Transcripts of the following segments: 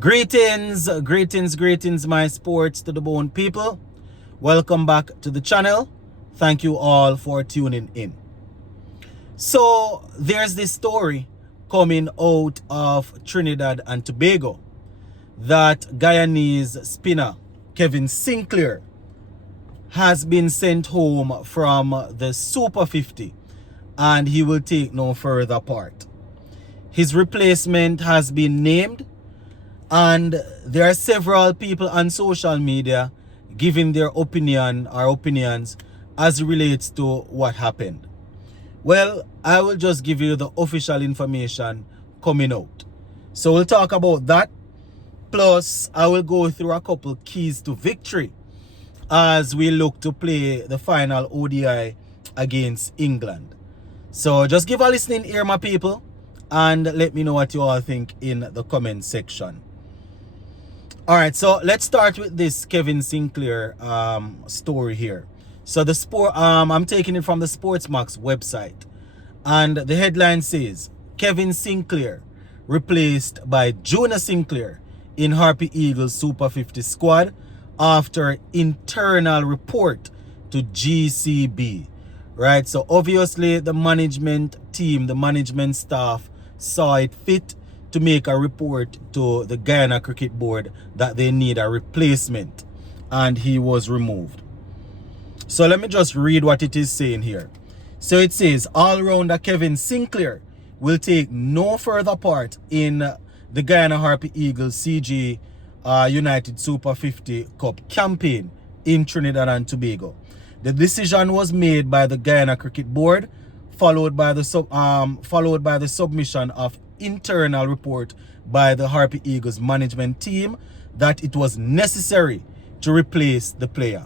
Greetings, my sports to the bone people. Welcome back to the channel. Thank you all for tuning in. So, there's this story coming out of Trinidad and Tobago that Guyanese spinner Kevin Sinclair has been sent home from the Super 50 and he will take no further part. His replacement has been named, and there are several people on social media giving their opinion or opinions as it relates to what happened. Well, I will just give you the official information coming out. So we'll talk about that. Plus, I will go through a couple keys to victory as we look to play the final ODI against England. So just give a listening ear, my people, and let me know what you all think in the comment section. Alright, so let's start with this Kevin Sinclair story here. So the sport, I'm taking it from the Sportsmax website. And the headline says, Kevin Sinclair replaced by Jonah Sinclair in Harpy Eagles Super 50 squad after internal report to GCB. Right, so obviously the management team, the management staff saw it fit to make a report to the Guyana Cricket Board that they need a replacement, and he was removed. So let me just read what it is saying here. So it says, all-rounder Kevin Sinclair will take no further part in the Guyana Harpy Eagles CG United Super 50 Cup campaign in Trinidad and Tobago. The decision was made by the Guyana Cricket Board, followed by the submission of internal report by the Harpy Eagles management team that it was necessary to replace the player.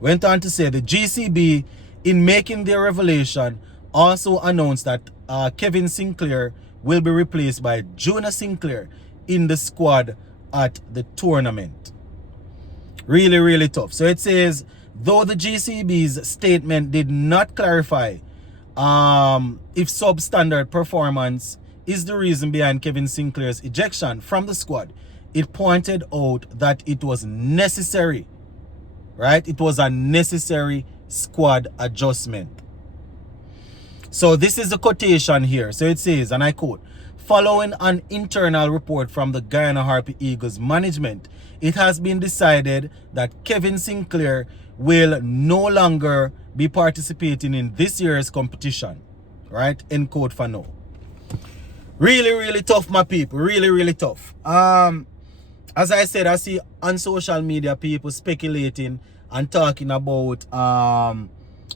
Went on to say the GCB, in making their revelation, also announced that Kevin Sinclair will be replaced by Jonah Sinclair in the squad at the tournament. Really, really tough. So it says, though the GCB's statement did not clarify if substandard performance is the reason behind Kevin Sinclair's ejection from the squad, it pointed out that it was necessary, right? It was a necessary squad adjustment. So this is the quotation here. So it says, and I quote, following an internal report from the Guyana Harpy Eagles management, it has been decided that Kevin Sinclair will no longer be participating in this year's competition, right? End quote for now. Really, really tough, my people. Really, really tough. As I said, I see on social media people speculating and talking about how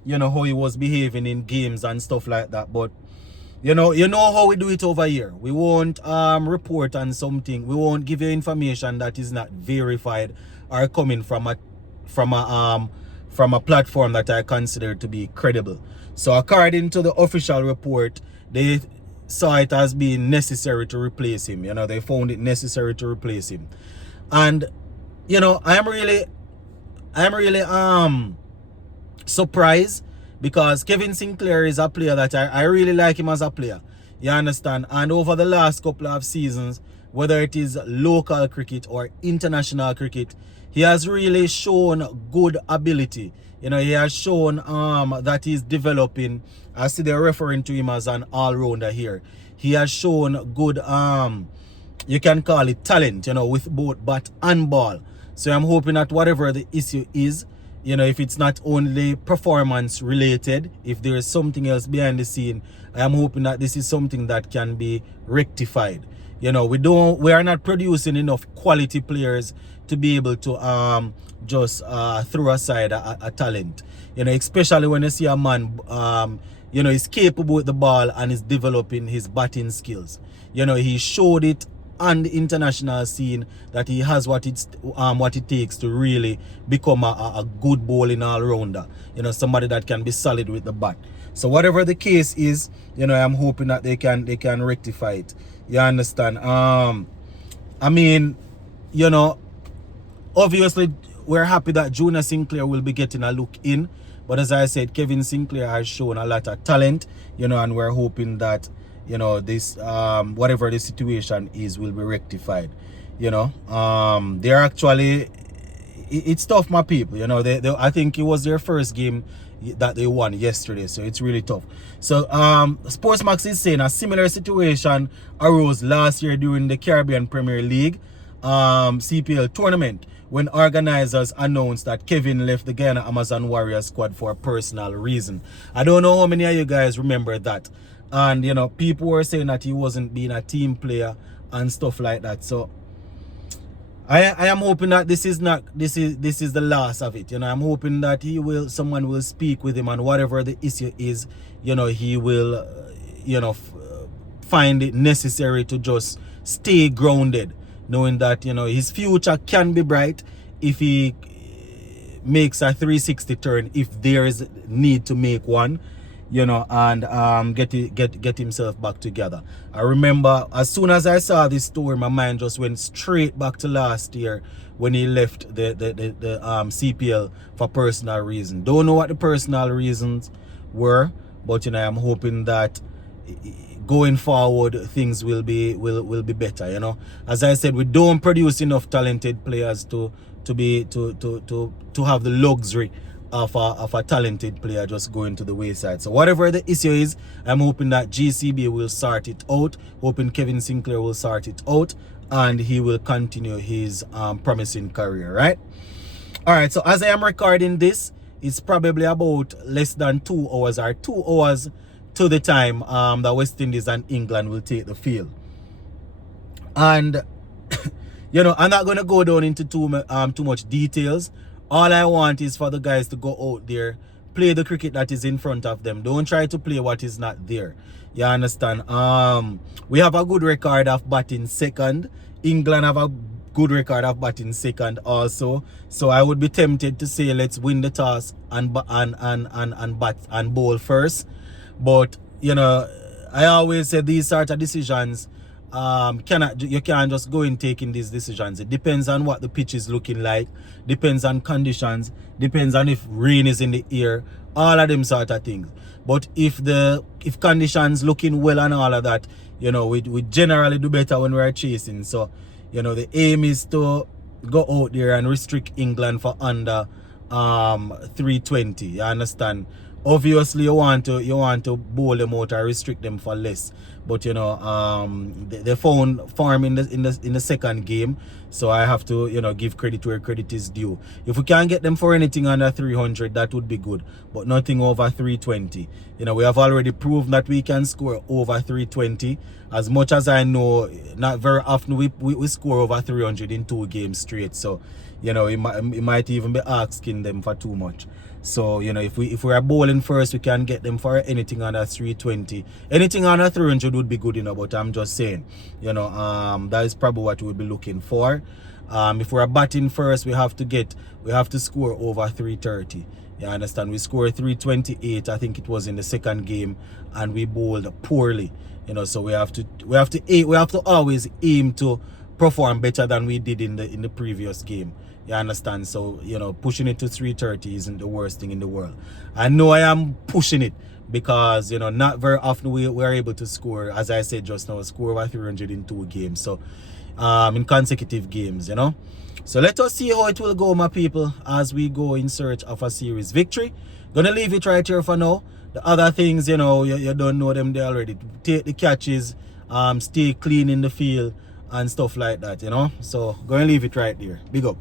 he was behaving in games and stuff like that. But you know how we do it over here. We won't report on something. We won't give you information that is not verified or coming from a platform that I consider to be credible. So according to the official report, they saw it as being necessary to replace him. They found it necessary to replace him. And I'm really surprised, because Kevin Sinclair is a player that I really like him as a player. You understand? And over the last couple of seasons, whether it is local cricket or international cricket, he has really shown good ability. He has shown that he's developing. I see they're referring to him as an all-rounder here. He has shown good, you can call it talent, with both bat and ball. So I'm hoping that whatever the issue is, if it's not only performance related, if there is something else behind the scene, I am hoping that this is something that can be rectified. We are not producing enough quality players to be able to just throw aside a talent. Especially when you see a man is capable with the ball and is developing his batting skills. He showed it on the international scene that he has what it takes to really become a good bowling all-rounder. Somebody that can be solid with the bat. So whatever the case is, I'm hoping that they can rectify it. You understand? Obviously we're happy that Jonah Sinclair will be getting a look in, but as I said, Kevin Sinclair has shown a lot of talent, and we're hoping that you know, this whatever the situation is will be rectified. You know, they're actually, it's tough, my people. You know, I think it was their first game that they won yesterday, so it's really tough. So Sportsmax is saying a similar situation arose last year during the Caribbean Premier League CPL tournament, when organizers announced that Kevin left the Guyana Amazon Warriors squad for a personal reason. I don't know how many of you guys remember that. And you know, people were saying that he wasn't being a team player and stuff like that. So I am hoping that this is the last of it. You know, I'm hoping that someone will speak with him, and whatever the issue is, you know, he will you know, find it necessary to just stay grounded, knowing that, you know, his future can be bright if he makes a 360 turn, if there is need to make one, you know, and get himself back together. I remember as soon as I saw this story, my mind just went straight back to last year when he left the CPL for personal reasons. Don't know what the personal reasons were, but you know, I'm hoping that going forward things will be better. You know, as I said, we don't produce enough talented players to have the luxury of a talented player just going to the wayside. So whatever the issue is, I'm hoping that GCB will sort it out, hoping Kevin Sinclair will sort it out, and he will continue his promising career, right? All right, so as I am recording this, it's probably about less than 2 hours or 2 hours to the time that West Indies and England will take the field. And you know, I'm not going to go down into too much details. All I want is for the guys to go out there, play the cricket that is in front of them. Don't try to play what is not there. You understand? We have a good record of batting second. England have a good record of batting second also. So I would be tempted to say let's win the toss and bat and bowl first. But you know, I always say these sort of decisions, you can't just go in taking these decisions. It depends on what the pitch is looking like, depends on conditions, depends on if rain is in the air, all of them sort of things. But if conditions looking well and all of that, you know, we generally do better when we're chasing. So you know, the aim is to go out there and restrict England for under 320. You understand? Obviously, you want to bowl them out or restrict them for less. But you know, they found form in the second game, so I have to, you know, give credit where credit is due. If we can't get them for anything under 300, that would be good, but nothing over 320. You know, we have already proven that we can score over 320. As much as I know, not very often we score over 300 in 2 games straight. So you know, it might even be asking them for too much. So you know, if we are bowling first, we can get them for anything under 320. Anything under 300 would be good, you know, but I'm just saying, you know, that is probably what we'll be looking for. If we're batting first, we have to score over 330. You understand? We scored 328, I think it was in the second game, and we bowled poorly. You know, so we have to always aim to perform better than we did in the previous game. You understand? So, you know, pushing it to 330 isn't the worst thing in the world. I know I am pushing it because, you know, not very often we are able to score, as I said just now, score over 300 in 2 games. So, in consecutive games, you know. So let us see how it will go, my people, as we go in search of a series victory. Gonna leave it right here for now. The other things, you know, you don't know them there already. Take the catches, stay clean in the field and stuff like that, you know. So gonna leave it right there. Big up.